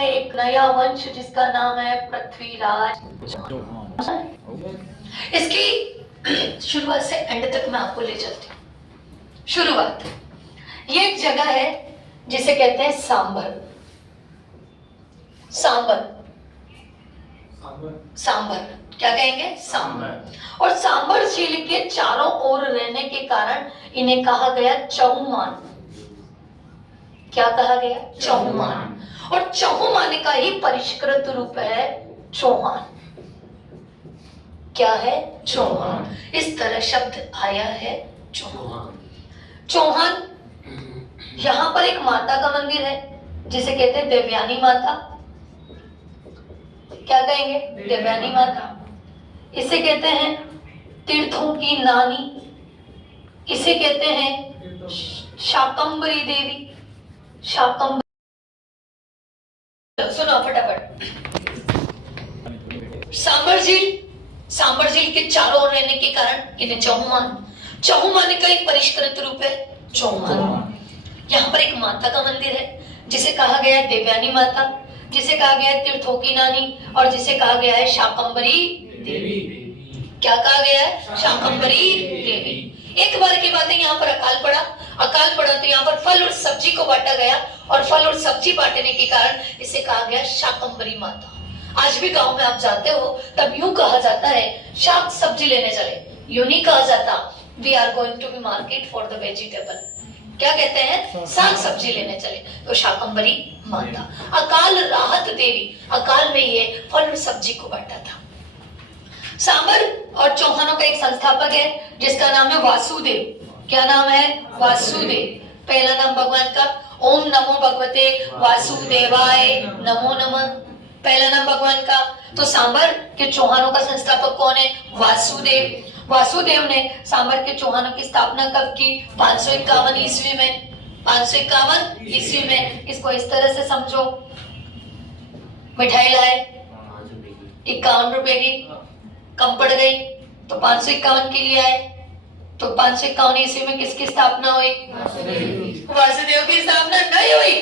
एक नया वंश जिसका नाम है पृथ्वीराज। इसकी शुरुआत से एंड तक मैं आपको ले चलती हूँ। शुरुआत, ये एक जगह है जिसे कहते हैं सांबर। सांबर सांबर क्या कहेंगे? सांबर। और सांबर झील के चारों ओर रहने के कारण इन्हें कहा गया चहुमान। क्या कहा गया? चहुमान। और चहुमान का ही परिष्कृत रूप है चौहान। क्या है? चौहान। इस तरह शब्द आया है चौहान। चौहान, यहां पर एक माता का मंदिर है जिसे कहते हैं देवयानी माता। क्या कहेंगे? देवयानी माता। इसे कहते हैं तीर्थों की नानी। इसे कहते हैं शाकंभरी देवी। शाकंभरी, सुनो फटाफट। सांबर झील के चारों ओर रहने के कारण इन्हें चहुमान। चहुमान का एक परिष्कृत रूप है चौहान। यहाँ पर एक माता का मंदिर है जिसे कहा गया है देवयानी माता, जिसे कहा गया है तीर्थों की नानी, और जिसे कहा गया है शाकंभरी देवी। क्या कहा गया है? शाकंभरी देवी। एक बार की बात है, यहाँ पर अकाल पड़ा। अकाल पड़ा तो यहाँ पर फल और सब्जी को बांटा गया, और फल और सब्जी बांटने के कारण इसे कहा गया शाकंभरी माता। आज भी गांव में आप जाते हो तब यूं कहा जाता है शाक सब्जी लेने चले। यूं नहीं कहा जाता we are going to be market for the vegetable. क्या कहते हैं? साग सब्जी लेने चले। तो शाकंभरी माता। अकाल राहत देवी, अकाल में ये फल और सब्जी को बांटा था। सांबर और चौहानों का एक संस्थापक है जिसका नाम है वासुदेव। क्या नाम है? वासुदेव। पहला नाम भगवान का ओम नमो भगवते वासुदेवाय नमो नमः। पहला नाम भगवान का। तो सांबर के चौहानों का संस्थापक कौन है? वासुदेव। वासुदेव ने सांबर के चौहानों की स्थापना कब की? 551 ईस्वी में। 551 ईस्वी में। इसको इस तरह से समझो, मिठाई लाए 51 रुपए की, कम पड़ गई तो 551 के लिए आए। तो 551 ईस्वी में किसकी स्थापना हुई? वासुदेव की स्थापना नहीं हुई,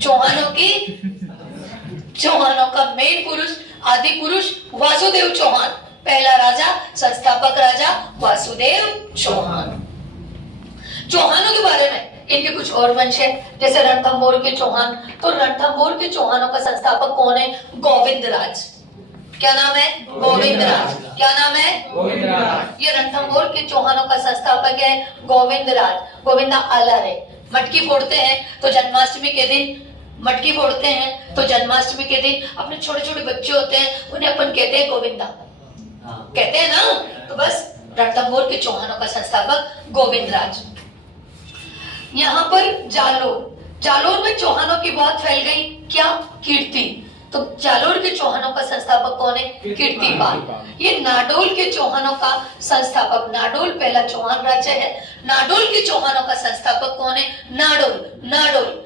चौहानों की। चौहानों का मेन पुरुष, आदि पुरुष वासुदेव चौहान। पहला राजा, संस्थापक राजा वासुदेव चौहान। चौहानों के बारे में इनके कुछ और वंश है, जैसे रणथंभौर के चौहान। तो रणथंभौर के चौहानों का संस्थापक कौन है? गोविंदराज। क्या नाम है? गोविंदराज। क्या नाम है? गोविंदराज। ये रणथंभौर के चौहानों का संस्थापक है गोविंदराज। गोविंदा आला रे। मटकी फोड़ते हैं तो जन्माष्टमी के दिन, मटकी फोड़ते हैं तो जन्माष्टमी के दिन अपने छोटे छोटे बच्चे होते हैं, उन्हें अपन कहते हैं गोविंदा, कहते हैं ना। तो बस रणथंभौर के चौहानों का संस्थापक गोविंदराज। यहाँ पर जालोर में चौहानों की बहुत फैल गई क्या? कीर्ति। तो जालोर के चौहानों का संस्थापक कौन है? कीर्तिपाल। ये नाडोल के चौहानों का संस्थापक, नाडोल पहला चौहान राज्य है। नाडोल के चौहानों का संस्थापक कौन है? नाडोल।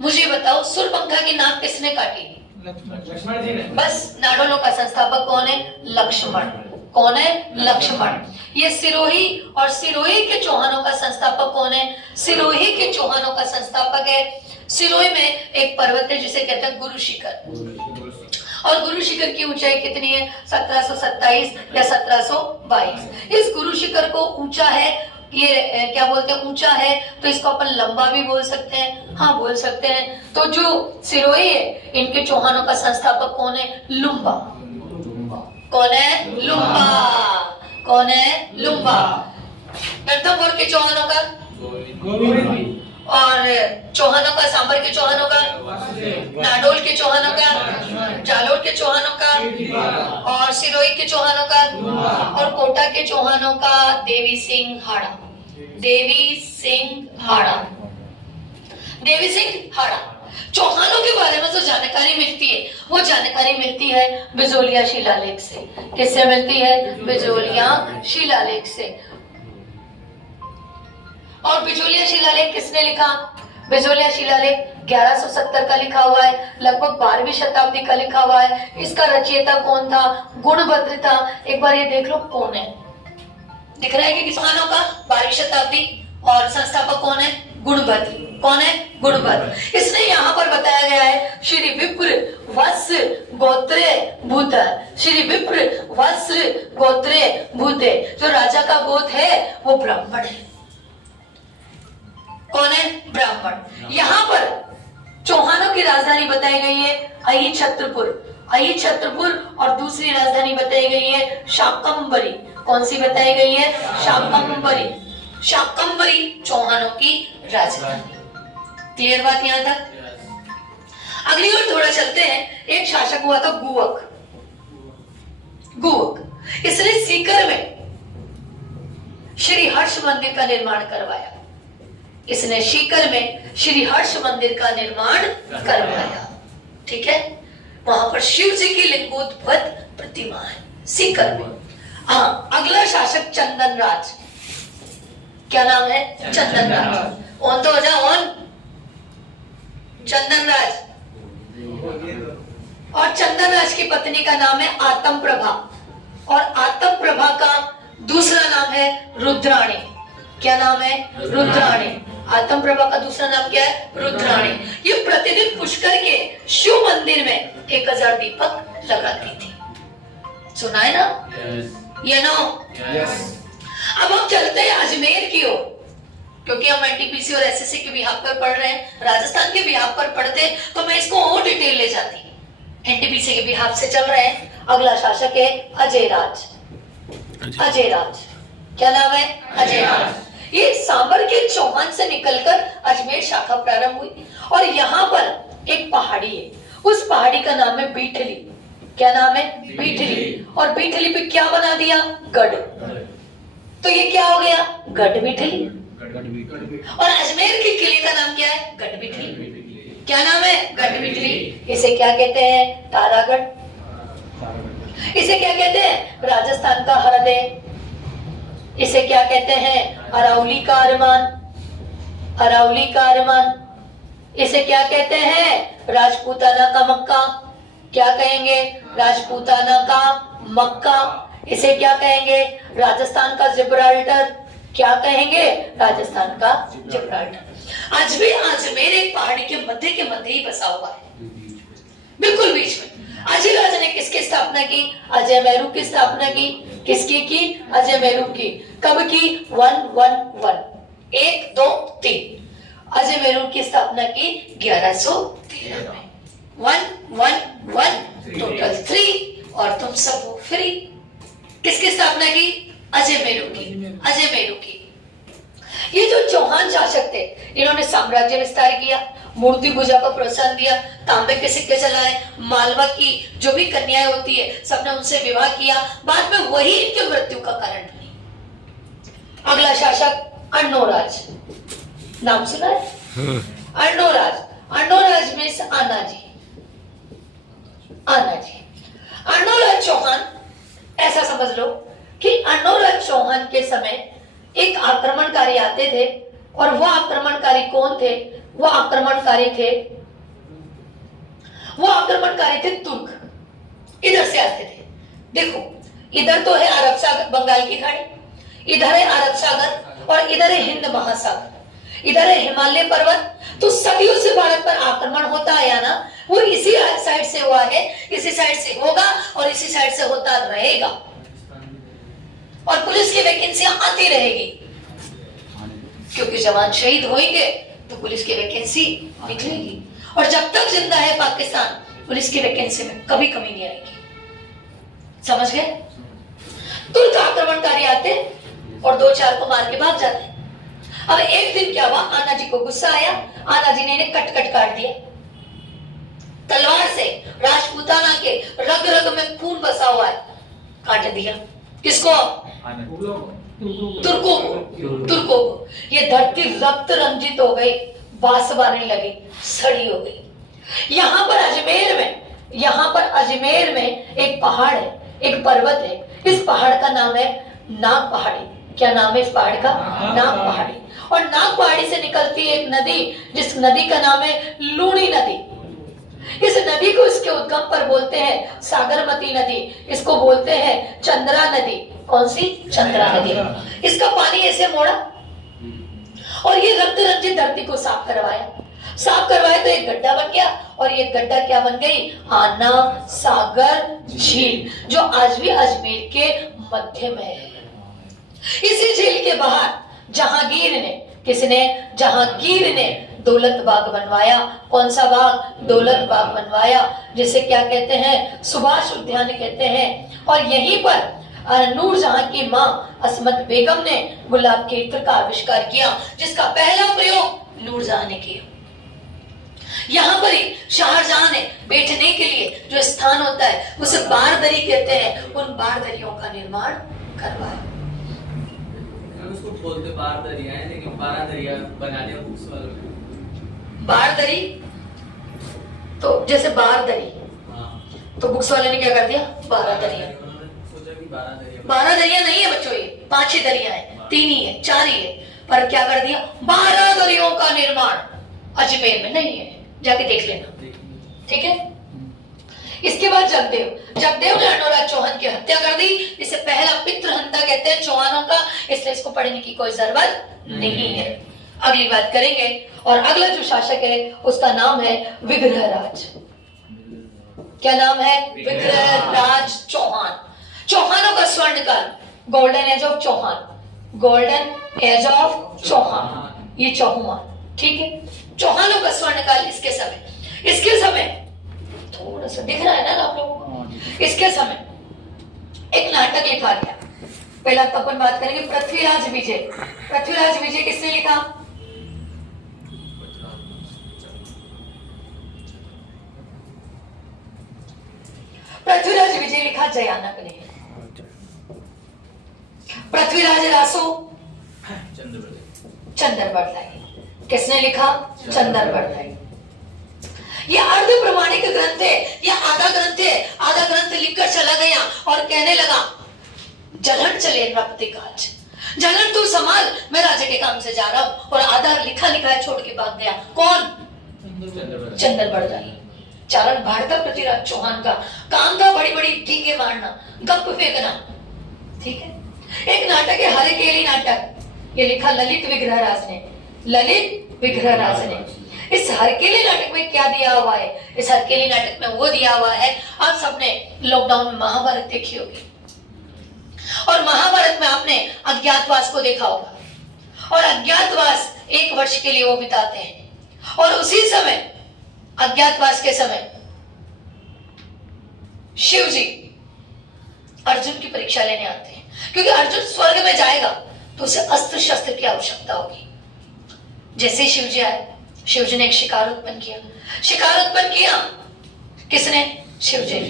मुझे बताओ सूर्यपंखा की नाक किसने काटी? लक्ष्मण जी ने। बस नाडोलों का संस्थापक कौन है? लक्ष्मण। कौन है? लक्ष्मण। ये सिरोही, और सिरोही के चौहानों का संस्थापक कौन है? सिरोही के चौहानों का संस्थापक है, सिरोही में एक पर्वत है जिसे कहते हैं गुरु शिखर। और गुरु शिखर की ऊंचाई कितनी है? 1727 या 1722। इस गुरु शिखर को ऊंचा है, ये क्या बोलते हैं? ऊंचा है, तो इसको अपन लंबा भी बोल सकते हैं। हाँ, बोल सकते हैं। तो जो सिरोही है, इनके चौहानों का संस्थापक कौन है? लुम्बा। कौन है? लुम्बा। कौन है? लुम्बा। रणथंभौर के चौहानों का गोविंद। और चौहानों का, सांबर के चौहानों का नाडोल के चौहानों का, जालोर के चौहानों का, और सिरोही के चौहानों का, और कोटा के चौहानों का देवी सिंह हाड़ा। देवी सिंह हाड़ा। चौहानों के बारे में जो जानकारी मिलती है, वो जानकारी मिलती है बिजोलिया शिलालेख से। किससे मिलती है? बिजोलिया शिलालेख से। और बिजोलिया शिलालेख किसने लिखा? बिजोलिया शिलालेख 1170 का लिखा हुआ है, लगभग 12वीं शताब्दी का लिखा हुआ है। इसका रचयिता कौन था? गुणभद्र था। एक बार ये देख लो कौन है, दिख रहा है कि किसानों का 12वीं शताब्दी, और संस्थापक कौन है? गुणभद्र। कौन है? गुणपद। इसने यहाँ पर बताया गया है श्री विप्र वत्स गोत्रे भूत, श्री विप्र वत्स गोत्रे भूते। जो राजा का गोत्र है वो ब्राह्मण है। कौन है? ब्राह्मण। यहाँ पर चौहानों की राजधानी बताई गई है अहि छत्रपुर और दूसरी राजधानी बताई गई है शाकंभरी। कौन सी बताई गई है? शाकंभरी चौहानों की राजधानी। क्लियर बात यहां तक? अगली ओर थोड़ा चलते हैं। एक शासक हुआ था गुवक। इसने सीकर में श्री हर्ष मंदिर का निर्माण करवाया। इसने सीकर में श्री हर्ष मंदिर का निर्माण करवाया। ठीक है, वहां पर शिव जी की लिंगोद्भव प्रतिमा है सीकर में। हाँ, अगला शासक चंदन राज। क्या नाम है? चंदन राज। ऑन तो हो जा, ऑन। चंदन राज। और चंदन राज की पत्नी का नाम है आत्म प्रभा, और आत्म प्रभा का दूसरा नाम है रुद्राणी। क्या नाम है? रुद्राणी। आत्म प्रभा का दूसरा नाम क्या है? रुद्राणी। ये प्रतिदिन पुष्कर के शिव मंदिर में 1000 दीपक लगाती थी। सुना है ना? ये नो? अब हम चलते हैं अजमेर की ओर, क्योंकि हम एनटीपीसी और एसएससी के बिहाफ पर पढ़ रहे हैं। राजस्थान के बिहाफ पर पढ़ते तो मैं इसको और डिटेल ले जाती। एनटीपीसी के बिहाफ से चल रहे हैं। अगला शासक है अजय राज। क्या नाम है? अजय राज। ये सांबर के चौहान से निकलकर अजमेर शाखा प्रारंभ हुई, और यहाँ पर एक पहाड़ी है। उस पहाड़ी का नाम है बीठली। क्या नाम है? बीठली। और बीठली पे क्या बना दिया? गढ़। तो ये क्या हो गया? गढ़ बीठली। और अजमेर के किले का नाम क्या है? गढ़ बीठली। क्या नाम है? गढ़ बीठली। इसे क्या कहते हैं? तारागढ़। इसे क्या कहते हैं? राजस्थान का हृदय। इसे क्या कहते हैं? अरावली का अरमान। इसे क्या कहते हैं? राजपूताना का मक्का। क्या कहेंगे? राजपूताना का मक्का। इसे क्या कहेंगे? राजस्थान का जिब्राल्टर। क्या कहेंगे? राजस्थान का जिब्राल्टर। आज भी अजमेर एक पहाड़ी के मध्य ही बसा हुआ है, बिल्कुल बीच में। अजय राजा ने किसकी स्थापना की? अजय मेरू की स्थापना की। किसकी की? अजय मेरू की। कब की? 111 1 2 3। अजय मेरू की स्थापना की 1113 में। 111 टोटल 3 और तुम सब हो फ्री। किसकी स्थापना की? अजय मेरू की। ये जो चौहान शासक थे, इन्होंने साम्राज्य विस्तार किया, मूर्ति पूजा को प्रोत्साहन दिया, तांबे के सिक्के चलाए, मालवा की जो भी कन्याएं होती है सबने उनसे विवाह किया। बाद में वही इनकी मृत्यु का कारण बनी। अगला शासक अर्णोराज। नाम सुना है? अर्णोराज में आनाजी। अर्णोराज चौहान, ऐसा समझ लो कि अर्णोराज चौहान के समय एक आक्रमणकारी आते थे, और वो आक्रमणकारी कौन थे? वो आक्रमणकारी थे तुर्क। इधर से आते थे। देखो, इधर तो है अरब सागर, बंगाल की खाड़ी, इधर है अरब सागर, और इधर है हिंद महासागर, इधर है हिमालय पर्वत। तो सदियों से भारत पर आक्रमण होता आया ना, वो इसी साइड से हुआ है, इसी साइड से होगा, और इसी साइड से होता रहेगा। और पुलिस की वैकेंसियां आती रहेगी, क्योंकि जवान शहीद होंगे तो पुलिस की वैकेंसी निकलेगी। और जब तक जिंदा है पाकिस्तान, पुलिस की वैकेंसी में कभी कमी नहीं आएगी। समझ गए? तुर्क आक्रमणकारी आते और 2-4 को मार के भाग जाते। अब एक दिन क्या हुआ? आना जी को गुस्सा आया। आना जी ने इन्हें कट काट दिया तलवार से। राजपूताना के रग रग में खून बसा हुआ है, काट दिया। किसको? तुर्कों को। ये धरती रक्त रंजित हो गई, बास बारने लगी, सड़ी हो गई। यहाँ पर अजमेर में एक पहाड़ है, एक पर्वत है। इस पहाड़ का नाम है नाग पहाड़ी। क्या नाम है इस पहाड़ का? नाग पहाड़ी। और नाग पहाड़ी से निकलती है एक नदी, जिस नदी का नाम है लूणी नदी। इस नदी को इसके उद्गम पर बोलते हैं सागरमती नदी, इसको बोलते हैं चंद्रा नदी। कौन सी? चंद्रा नदी। इसका पानी ऐसे मोड़ा, और ये रक्त रंजित धरती को साफ करवाया। साफ करवाया तो एक गड्ढा बन गया, और ये गड्ढा क्या बन गई? आना सागर झील, जो आज भी अजमेर के मध्य में है। इसी झील के बाहर जहांगीर ने, किसने? जहांगीर ने दौलत बाग बनवाया। कौन सा बाग? दौलत बाग बनवाया, जिसे क्या कहते हैं? सुभाष उद्यान कहते हैं। और यहीं पर नूरजहां की मां अस्मत बेगम ने गुलाब के इत्र का आविष्कार किया, जिसका पहला प्रयोग नूरजहां ने किया। यहाँ पर ही शाहजहां ने बैठने के लिए जो स्थान होता है उसे बारदरी कहते हैं, उन बारदरियों का निर्माण करवाया। उसको बोलते बारदरिया है, लेकिन बारदरिया बना दिया बुक्स वालों ने। बारदरी तो जैसे बारदरी, तो बुक्स वाले ने क्या कर दिया? बारदरिया। सोचा कि बारदरिया, बारदरिया नहीं है बच्चों, ये 5 ही दरिया है, 3 ही है, 4 ही है, पर क्या कर दिया? 12 दरियों का निर्माण अजमेर में नहीं है, जाके देख लेना, ठीक है। इसके बाद जगदेव ने अनोरा चौहान की हत्या कर दी। इसे पहला पितृहंता कहते हैं चौहानों का, इसलिए इसको पढ़ने की कोई जरूरत नहीं है। अगली बात करेंगे, और अगला जो शासक है उसका नाम है विग्रहराज। क्या नाम है? विग्रहराज चौहान। चौहानों का स्वर्णकाल, golden age of Chauhan, golden age of Chauhan, ये चौहान, ठीक है। चौहानों का स्वर्णकाल इसके समय थोड़ा सा दिख रहा है ना आप लोगों को? इसके समय एक नाटक लिखा गया। पहला तो अपन बात करेंगे पृथ्वीराज विजय। पृथ्वीराज विजय किसने लिखा? पृथ्वीराज विजय लिखा जयानक ने। पृथ्वीराज रासो चंद्रबरदाई। किसने लिखा? चंद्रबरदाई। ये अर्ध प्रमाणिक ग्रंथ है, या आधा ग्रंथ है। आधा ग्रंथ लिखकर चला गया और कहने लगा जलन चले रक्त काज, जलन तू संभाल, मैं राजा के काम से जा रहा हूं। और आधा लिखा छोड़ के भाग गया। कौन? चंद्रबरदाई। चारण भारत पृथ्वीराज चौहान का काम था बड़ी बड़ी टीके मारना, गप फेंकना, ठीक है। एक नाटक है हरकेली नाटक, ये लिखा ललित विग्रहराज ने। ललित विग्रहराज ने। इस हरकेली नाटक में क्या दिया हुआ है? इस हरकेली नाटक में वो दिया हुआ है, आप सबने लॉकडाउन में महाभारत देखी होगी, और महाभारत में आपने अज्ञातवास को देखा होगा। और अज्ञातवास 1 वर्ष के लिए वो बिताते हैं, और उसी समय अज्ञातवास के समय शिव जी अर्जुन की परीक्षा लेने आते हैं, क्योंकि अर्जुन स्वर्ग में जाएगा तो उसे अस्त्र शस्त्र की आवश्यकता होगी। जैसे शिव जी आए, शिव जी ने एक शिकार उत्पन्न किया। शिकार उत्पन्न किया किसने? शिव जी ने।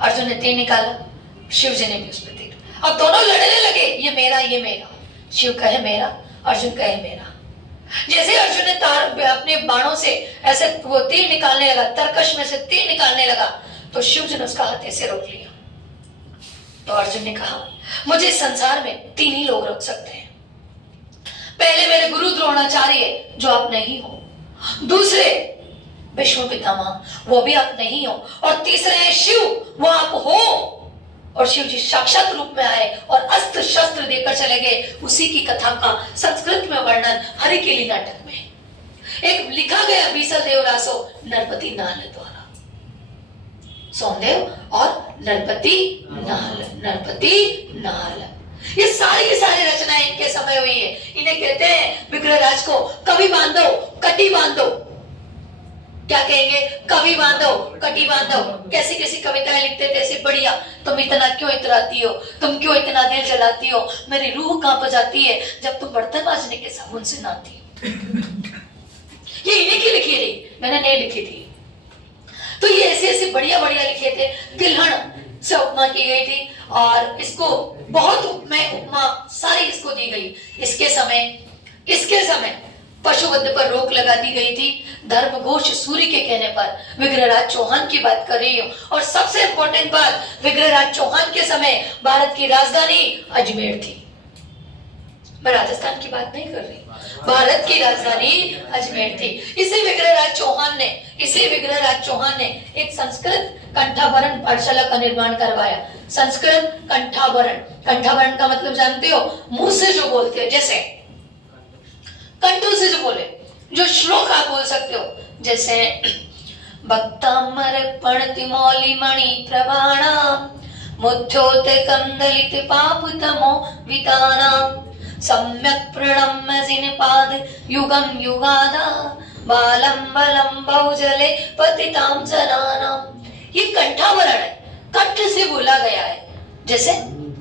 अर्जुन ने तीर निकाला, शिव जी ने भी उस पर तीर। अब दोनों लड़ने लगे, ये मेरा ये मेरा। शिव कहे मेरा, अर्जुन कहे मेरा। जैसे अर्जुन ने तार अपने बाणों से ऐसे वो तीर निकालने लगा, तरकश में से तीर निकालने लगा, तो शिव जी ने उसका हाथ ऐसे रोक लिया। तो अर्जुन ने कहा मुझे संसार में 3 ही लोग रोक सकते हैं। पहले मेरे गुरु द्रोणाचार्य जो आप नहीं हो, दूसरे विष्णु पितामह वो भी आप नहीं हो, और तीसरे हैं शिव, वो आप हो। और शिव जी साक्षात रूप में आए और अस्त्र शस्त्र देकर चले गए। उसी की कथा का संस्कृत में वर्णन हरकेली नाटक में एक लिखा गया बीसल देव रासो नरपति नाल द्वारा। सोमदेव और नरपति नाल, ये सारी की सारी रचनाएं इनके समय हुई है। इन्हें कहते हैं विग्रहराज को कवि बांधो, कटी बांधो। क्या कहेंगे? कवि बांधो, कटी बांधो। कैसी कैसी कविताएं लिखते थे, ऐसे बढ़िया। तुम इतना क्यों इतराती हो, तुम क्यों इतना दिल जलाती हो, मेरी रूह कांप जाती है जब तुम बर्तन मांजने के साबुन से नहाती हो। ये इन्हीं की लिखी थी, मैंने नहीं लिखी थी। तो ये ऐसे ऐसे बढ़िया बढ़िया लिखे थे। तिलहन से उपमा की गई थी, और इसको बहुत उपमा सारी इसको दी गई। इसके समय पशुवध पर रोक लगा दी गई थी। धर्म घोष सूर्य के कहने पर विग्रहराज चौहान की बात कर रही हूँ। और सबसे इंपॉर्टेंट बात, विग्रहराज चौहान के समय भारत की राजधानी अजमेर थी। मैं राजस्थान की बात नहीं कर रही, भारत की राजधानी अजमेर थी। इसी विग्रहराज चौहान ने एक संस्कृत कंठाभरण पाठशाला का निर्माण करवाया। संस्कृत कंठाभरण का मतलब जानते हो? मुंह से जो बोलते हैं, जैसे कंठों से जो बोले, जो श्लोक आप बोल सकते हो, जैसे भक्तामर्पणति मौलिमणि प्रभाणाम मुद्धोते कंदलित पापुतमो वितानाम सम्यक प्रणम्य जिनपाद युगम युगादा बालम बलम बहुजले पतिताम जनानाम। ये कंठावरण है, कंठ से बोला गया है। जैसे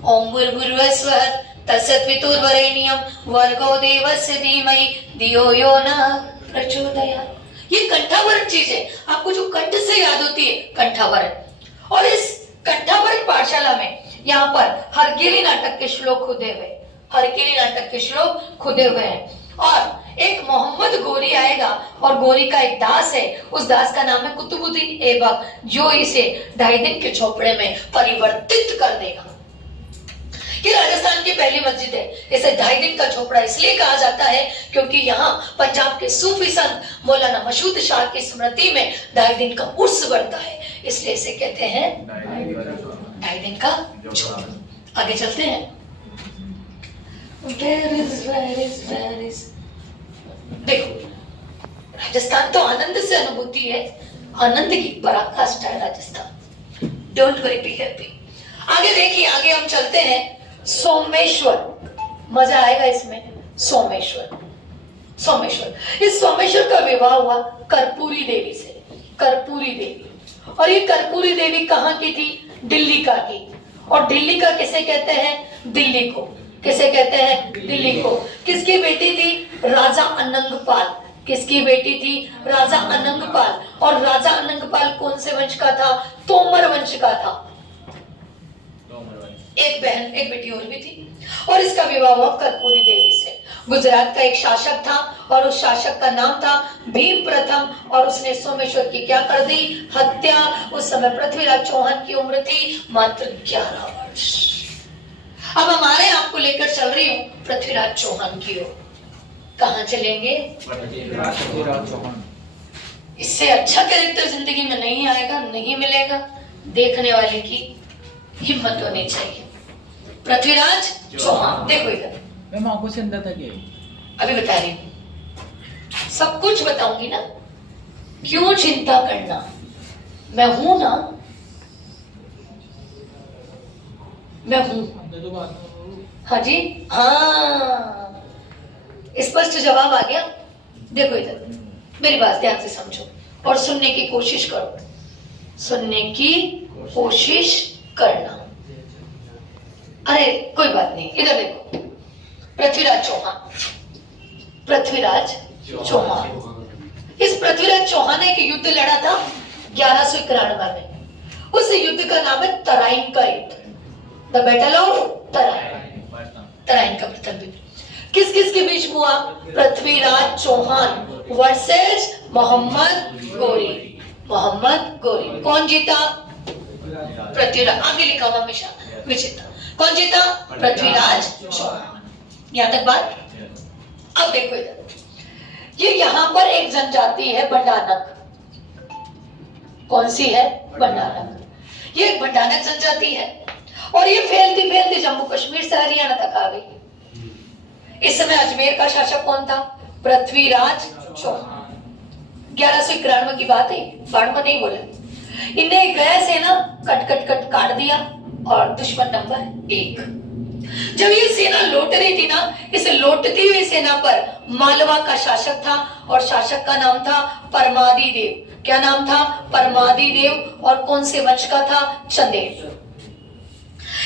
ओम भूर्भुवस्सुवः तत्सवितुर्वरेण्यं भर्गो देवस्य धीमहि धियो यो नः प्रचोदयात्। ये कंठावरण चीज है, आपको जो कंठ से याद होती है कंठावरण। और इस कंठावरण पाठशाला में यहाँ पर हरगिरी नाटक के श्लोक खुदे हुए, हरगिरी नाटक के श्लोक खुदे हुए हैं। और एक मोहम्मद गोरी आएगा और गोरी का एक दास है, उस दास का नाम है कुतुबुद्दीन ऐबक, जो इसे 2.5 दिन के झोपड़े में परिवर्तित कर देगा। ये राजस्थान की पहली मस्जिद है। इसे 2.5 दिन का झोपड़ा इसलिए कहा जाता है क्योंकि यहाँ पंजाब के सूफी संत मौलाना मशहूद शाह की स्मृति में 2.5 दिन का उर्स बनता है, इसलिए इसे कहते हैं 2.5 दिन का झोपड़ा। आगे चलते हैं। देखो, राजस्थान तो आनंद से अनुभूति है, आनंद की पराकाष्ठा है Rajasthan. Don't worry, be happy. आगे देखिए, आगे हम चलते हैं। सोमेश्वर, मजा आएगा इसमें। सोमेश्वर, सोमेश्वर, इस सोमेश्वर का विवाह हुआ कर्पूरी देवी से। कर्पूरी देवी, और ये कर्पूरी देवी कहाँ की थी? दिल्ली का की। और दिल्ली का किसे कहते हैं? दिल्ली को। किसे कहते हैं? दिल्ली को। किसकी बेटी थी? राजा अनंगपाल। किसकी बेटी थी? राजा अनंगपाल। और राजा अनंगपाल कौन से वंश का था? तोमर वंश का था। एक बहन, एक बेटी और भी थी। और इसका विवाह हुआ कर्पूरी देवी से। गुजरात का एक शासक था और उस शासक का नाम था भीम प्रथम, और उसने सोमेश्वर की क्या कर दी? हत्या। उस समय पृथ्वीराज चौहान की उम्र थी मात्र 11 वर्ष। अब हमारे आपको लेकर चल रही हूँ पृथ्वीराज चौहान की ओर। कहाँ चलेंगे? पृथ्वीराज चौहान। इससे अच्छा कैरेक्टर जिंदगी में नहीं आएगा, नहीं मिलेगा। देखने वाले की हिम्मत होनी चाहिए। पृथ्वीराज चौहान, देखो इधर। मैं आपको से अंदर तक अभी बता रही हूँ, सब कुछ बताऊंगी ना। क्यों चिंता करना, मैं हूं ना, मैं हूं। हाँ जी, हाँ, स्पष्ट जवाब आ गया। देखो इधर, मेरी बात ध्यान से समझो और सुनने की कोशिश करो। सुनने की कोशिश करना। अरे कोई बात नहीं, इधर देखो। पृथ्वीराज चौहान, पृथ्वीराज चौहान। इस पृथ्वीराज चौहान ने एक युद्ध लड़ा था 1191 में। उस युद्ध का नाम है तराइन का युद्ध, the battle of Tarain. Tarain का प्रथम युद्ध किस किस के बीच हुआ? पृथ्वीराज चौहान वर्सेस मोहम्मद गोरी। मोहम्मद गोरी। कौन जीता? पृथ्वीराज। आगे लिखा हुआ हमेशा विजेता। कौन जीता? पृथ्वीराज चौहान। यहां तक बात। अब देखो इधर, ये यहाँ पर एक जनजाति है भंडारक। कौन सी है? भंडारक। ये एक भंडारक जनजाति है और ये फैलती फैलती जम्मू कश्मीर से हरियाणा तक आ गई। इस समय अजमेर का शासक कौन था? पृथ्वीराज चौहान। 1191 की बात है, 92 नहीं बोले। इन्हें गया सेना कट कट कट काट दिया और दुश्मन नंबर 1। जब ये सेना लौट रही थी ना, इस लौटती हुई सेना पर मालवा का शासक था और शासक का नाम था परमादी देव। क्या नाम था? परमादी देव। और कौन से वंश का था? चंदेल।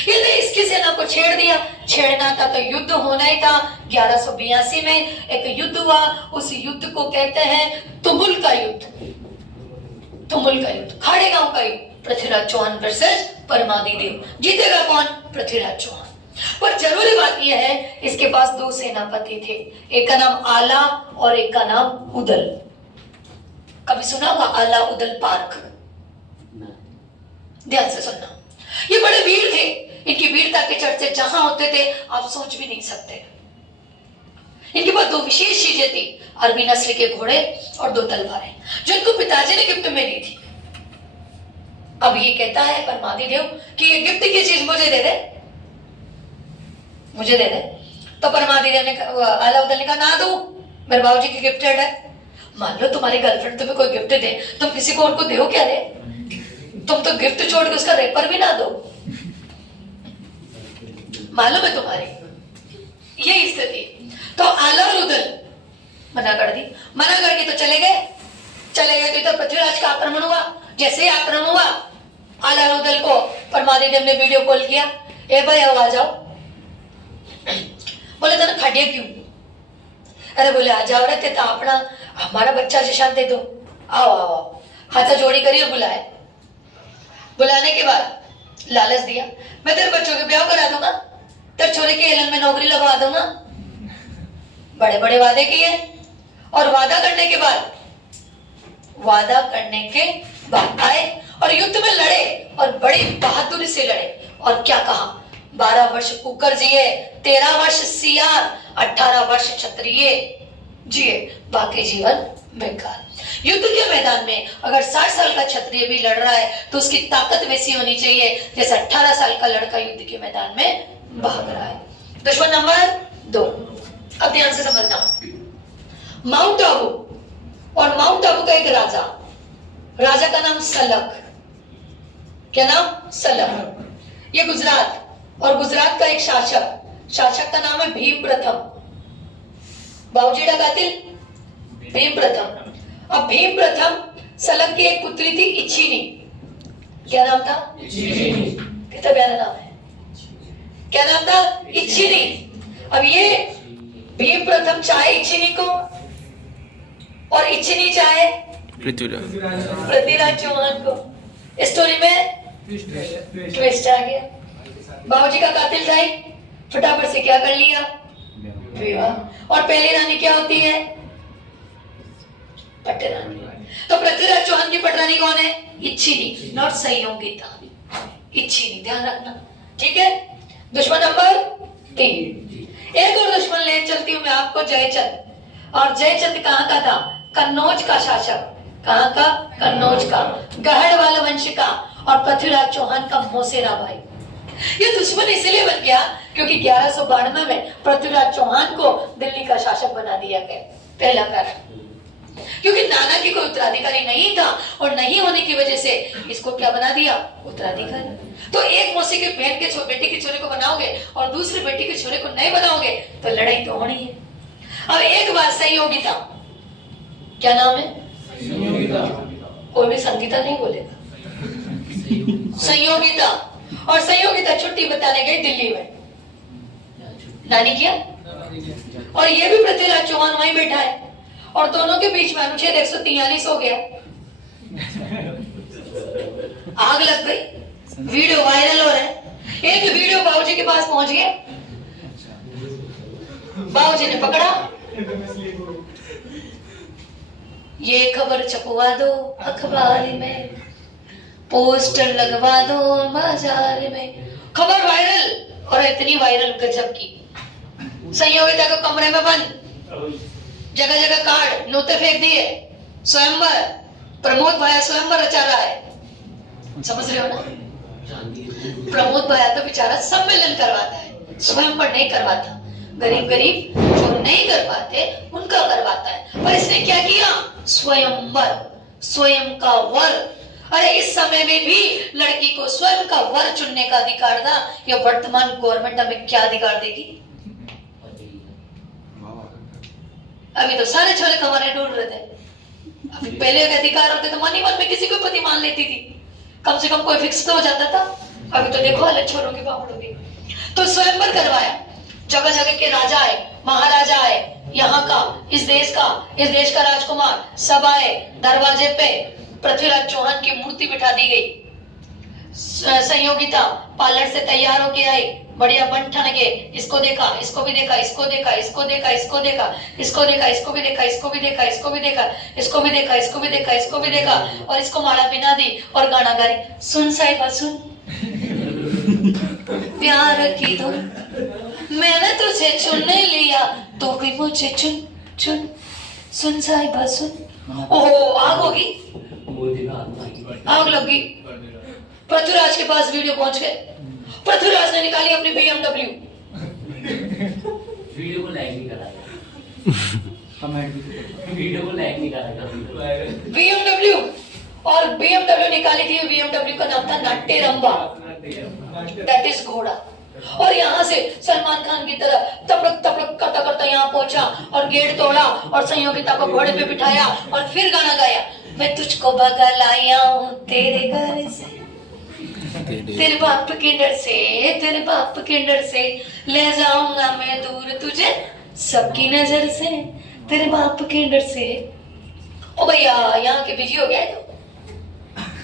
इसने इसकी सेना को छेड़ दिया। छेड़ना था तो युद्ध होना ही था। 1182 में एक युद्ध हुआ, उस युद्ध को कहते हैं तुमुल का युद्ध। तुमुल का युद्ध, खाड़े गांव का युद्ध। पृथ्वीराज चौहान वर्सेस परमादी देव। जीतेगा कौन? पृथ्वीराज चौहान। पर जरूरी बात यह है, इसके पास 2 सेनापति थे। एक का नाम आला और एक का नाम उदल। कभी सुना होगा आला उदल पार्क? ध्यान से सुनना। ये बड़े वीर थे। इनकी वीरता के चर्चे जहां होते थे आप सोच भी नहीं सकते। इनके पास 2 विशेष चीजें थी, अरबी नस्ल के घोड़े और 2 तलवारें, जो इनको पिताजी ने गिफ्ट में दी थी। अब ये कहता है परमादी देव कि ये गिफ्ट की चीज मुझे दे दे, मुझे दे दे। तो परमादी देव ने, अलाउद्दीन ने कहा ना दो, मेरे बाबूजी की गिफ्टेड है। मान लो तुम्हारी गर्लफ्रेंड तुम्हें कोई गिफ्ट दे, तुम किसी को और को दो क्या रे? तुम तो गिफ्ट छोड़ के उसका रेपर भी ना दो। मालूम है तुम्हारी ये स्थिति। तो आला और उदल मना कर दी, मना करके तो चले गए तो इधर पृथ्वीराज का आक्रमण हुआ। जैसे ही आक्रमण हुआ आला और उदल को परमादिदेव ने वीडियो कॉल किया, ए भाई आ जाओ। बोले तेने खाटिया क्यों? अरे बोले आ जाओ रे, ते तो अपना हमारा बच्चा जिशान दे दो, आओ आओ आओ। हाथा जोड़ी करी और बुलाए। बुलाने के बाद लालच दिया, मैं तेरे बच्चों के ब्याह करा दूंगा, तेरे छोरे के एलन में नौकरी लगवा दूंगा। बड़े बड़े वादे किए और वादा करने के बाद आए और युद्ध में लड़े और बड़ी बहादुरी से लड़े। और क्या कहा, 12 वर्ष कुकर जिए, 13 वर्ष सियार, 18 वर्ष क्षत्रिय जिए, बाकी जीवन बेकार। युद्ध के मैदान में अगर 60 साल का क्षत्रिय भी लड़ रहा है तो उसकी ताकत वैसी होनी चाहिए जैसे 18 साल का लड़का युद्ध के मैदान में भाग रहा है। दुश्मन नंबर 2, अब ध्यान से समझना। माउंट आबू, और माउंट आबू का एक राजा का नाम सलक। क्या नाम? सलक। ये गुजरात, और गुजरात का एक शासक का नाम है भीम प्रथम। बाबूजी का कातिल भीम प्रथम। अब भीम प्रथम सलक की एक पुत्री थी इच्छिनी। क्या नाम था? कितना प्यारा नाम है। क्या नाम था? इच्छिनी। अब ये भीम प्रथम चाहे इच्छिनी को और इच्छिनी चाहे पृथ्वीराज चौहान को। स्टोरी में ट्विस्ट आ गया। बाबूजी का कातिल था, फटाफट से क्या कर लिया? विवाह। और पहली रानी क्या होती है? पटरानी। तो पृथ्वीराज चौहान की पटरानी कौन है? इच्छिनी, नॉट संयोगिता, इच्छिनी, ध्यान रखना, ठीक है। दुश्मन नंबर 3, एक और दुश्मन ले चलती हूं मैं आपको, जयचंद। और जयचंद कहां का था? कन्नौज का शासक। कहां का? कन्नौज का, गहड़वाल वंश का, और पृथ्वीराज चौहान का मौसेरा भाई। ये दुश्मन इसलिए बन गया क्योंकि 1192 में पृथ्वीराज चौहान को दिल्ली का शासक बना दिया गया। पहला कारण, क्योंकि नाना की कोई उत्तराधिकारी नहीं था और नहीं होने की वजह से इसको क्या बना दिया? उत्तराधिकारी। तो एक मौसी के बहन के बेटी के छोरे को बनाओगे और दूसरे बेटी के छोरे को नहीं बनाओगे तो लड़ाई तो होनी है। अब एक बात संयोगिता, क्या नाम है? कोई भी संगीता नहीं बोलेगा, संयोगिता। और संयोगिता छुट्टी बताने गई दिल्ली में, नानी किया, और ये भी पृथ्वीराज चौहान वहीं बैठा है, और दोनों के बीच में अनुच्छेद 143 हो गया। आग लग गई, वीडियो वायरल हो रहा है। एक वीडियो बाबूजी के पास पहुंच गया, बाबूजी ने पकड़ा, ये खबर छपवा दो अखबार में, पोस्टर लगवा दो बाजार में। खबर वायरल, और इतनी वायरल गजब की। संयोगिता को कमरे में बंद, जगह जगह कार्ड नोते फेंक दिए, स्वयंवर, प्रमोद भाया स्वयंवर रचा रहा है। समझ रहे हो ना? प्रमोद भाया तो बेचारा सम्मेलन करवाता है, स्वयंवर नहीं करवाता। गरीब गरीब जो नहीं कर पाते उनका करवाता है। पर इसने क्या किया? स्वयंवर, स्वयं का वर। अरे इस समय में भी लड़की को स्वयं का वर चुनने का अधिकार था, या वर्तमान गवर्नमेंट हमें क्या अधिकार देगी? अभी तो सारे छोरे कमाने ढूंढ रहे थे। अभी पहले के अधिकार होते तो मन ही मन में किसी को पति मान लेती थी, कम से कम कोई फिक्स तो हो जाता था। अभी तो देखो अलग छोरों की बावड़ होगी। तो स्वयंवर करवाया, जगह जगह के राजा आए, महाराजा आए, यहाँ का, इस देश का राजकुमार सब आए। दरवाजे पे पृथ्वीराज चौहान की मूर्ति बिठा दी गई। संयोगिता पार्लर से तैयार होके आई, बढ़िया बन ठन के, इसको देखा, इसको भी देखा, इसको देखा, इसको देखा, इसको देखा, इसको देखा, इसको भी देखा, इसको भी देखा, इसको भी देखा, इसको भी देखा, इसको भी देखा, इसको भी देखा, और इसको माला पहना दी और गाना गा रही, सुन साहिबा सुन प्यार की धुन, मैंने तुझे चुनने लिया तो भी मुझे चुन चुन, सुन साहिबा सुन। ओहो आग होगी, आग लगी। पृथ्वीराज के पास वीडियो पहुंच गए। पृथ्वीराज ने निकाली अपनी BMW, वीडियो को लाइक नहीं कराया। वीडियो को लाइक नहीं करा कभी। BMW, और BMW निकाली थी, BMW का नाम था नाट्यरंबा, दैट इज घोड़ा। और यहाँ से सलमान खान की तरह तपड़क तपड़क करता करता यहाँ पहुंचा और गेट तोड़ा और संयोगिता को घोड़े पे बिठाया और फिर गाना गाया, मैं तुझको बगल आया हूँ तेरे घर से, तेरे बाप के डर से, तेरे बाप के डर से ले जाऊंगा मैं दूर तुझे सबकी नजर से, तेरे बाप के डर से। ओ भैया यहाँ के बिजी हो गया है तो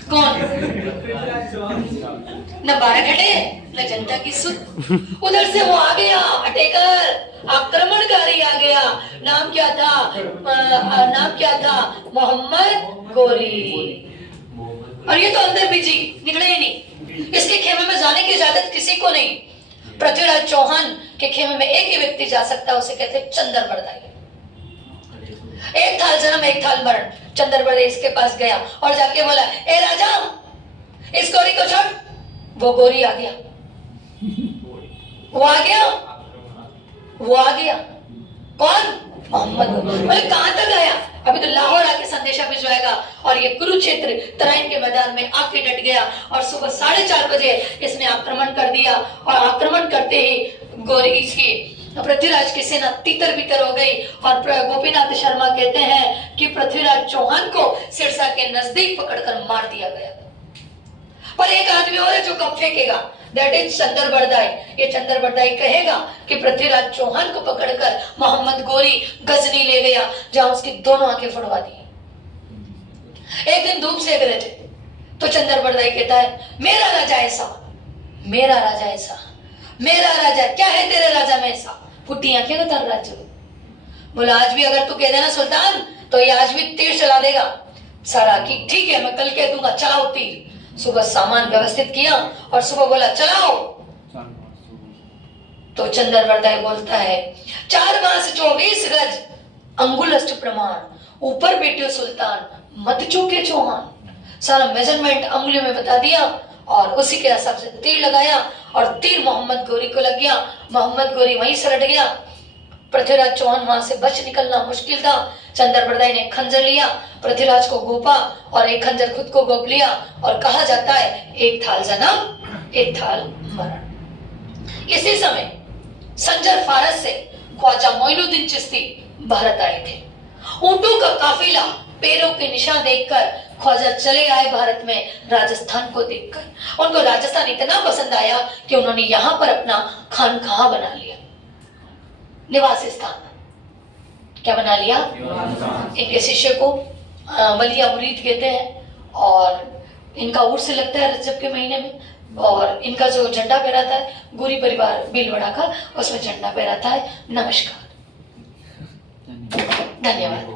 कौन? न 12 घटे न जनता की सुध। उधर से वो आ गया अटेकर, आक्रमणकारी आ गया। नाम क्या था? नाम क्या था? मोहम्मद गोरी। और ये तो अंदर बिजी, निकले ही नहीं। इसके खेमे में जाने की इजाजत किसी को नहीं। पृथ्वीराज चौहान के खेमे में एक ही व्यक्ति जा सकता है, उसे कहते हैं चंदर बरदाई। एक थाल जन्म एक थाल मरण। चंदर बरदाई इसके पास गया और जाके बोला, ए राजा इस गोरी को छोड़। वो गोरी आ गया, वो आ गया, वो आ गया। कौन? मोहम्मद गोरी। बोले कहां तक आया? अभी तो लाहौर आके संदेशा भिजवाएगा। और ये कुरुक्षेत्र तराइन के मैदान में आके डट गया और सुबह 4:30 बजे इसने आक्रमण कर दिया। और आक्रमण करते ही गोरी इसकी पृथ्वीराज की सेना तितर बितर हो गई। और गोपीनाथ शर्मा कहते हैं कि पृथ्वीराज चौहान को सिरसा के नजदीक पकड़कर मार दिया गया। पर एक आदमी और है जो कब फेंकेगा, दैट इज चंदर बरदाई। ये चंदर बरदाई कहेगा कि पृथ्वीराज चौहान को पकड़कर मोहम्मद गोरी गजनी ले गया, जहां उसकी दोनों आंखें फुड़वा दी। एक दिन धूप सेक रहे थे तो चंदर बरदाई कहता है, मेरा राजा ऐसा, मेरा राजा ऐसा, मेरा राजा क्या है तेरे राजा में ऐसा? फुटी आंखें का तर राज्य। बोला आज भी अगर तू कह देना सुल्तान तो ये आज भी तीर चला देगा। सारा की ठीक है मैं कल कह दूंगा चलाओ तीर। सुबह सामान व्यवस्थित किया और सुबह बोला चलाओ। तो चंदर बरदाई बोलता है 4 मास 24 गज अंगुलस्थ प्रमाण, ऊपर बैठे सुल्तान मत चूके चौहान। सारा मेजरमेंट अंगुली में बता दिया और उसी के हिसाब से तीर लगाया और तीर मोहम्मद गोरी को लग गया। मोहम्मद गोरी वहीं से लट गया। पृथ्वीराज चौहान वहां से बच निकलना मुश्किल था। चंदर बरदाई ने खंजर लिया, पृथ्वीराज को गोपा और एक खंजर खुद को गोप लिया। और कहा जाता है एक थाल जन्म एक थाल मरण। इसी समय संजर फारस से ख्वाजा मोइनुद्दीन चिश्ती भारत आए थे। ऊंटों का काफिला पैरों के निशान देखकर ख्वाजा चले आए भारत में, राजस्थान को देखकर। उनको राजस्थान इतना पसंद आया कि उन्होंने यहाँ पर अपना खानकाह बना लिया, निवास स्थान। क्या बना लिया? इनके शिष्य को वलिया मुरीद कहते हैं और इनका उर्स लगता है रजब के महीने में। और इनका जो झंडा फहराता है गोरी परिवार भीलवाड़ा का, उसमें झंडा फहराता है। नमस्कार, धन्यवाद।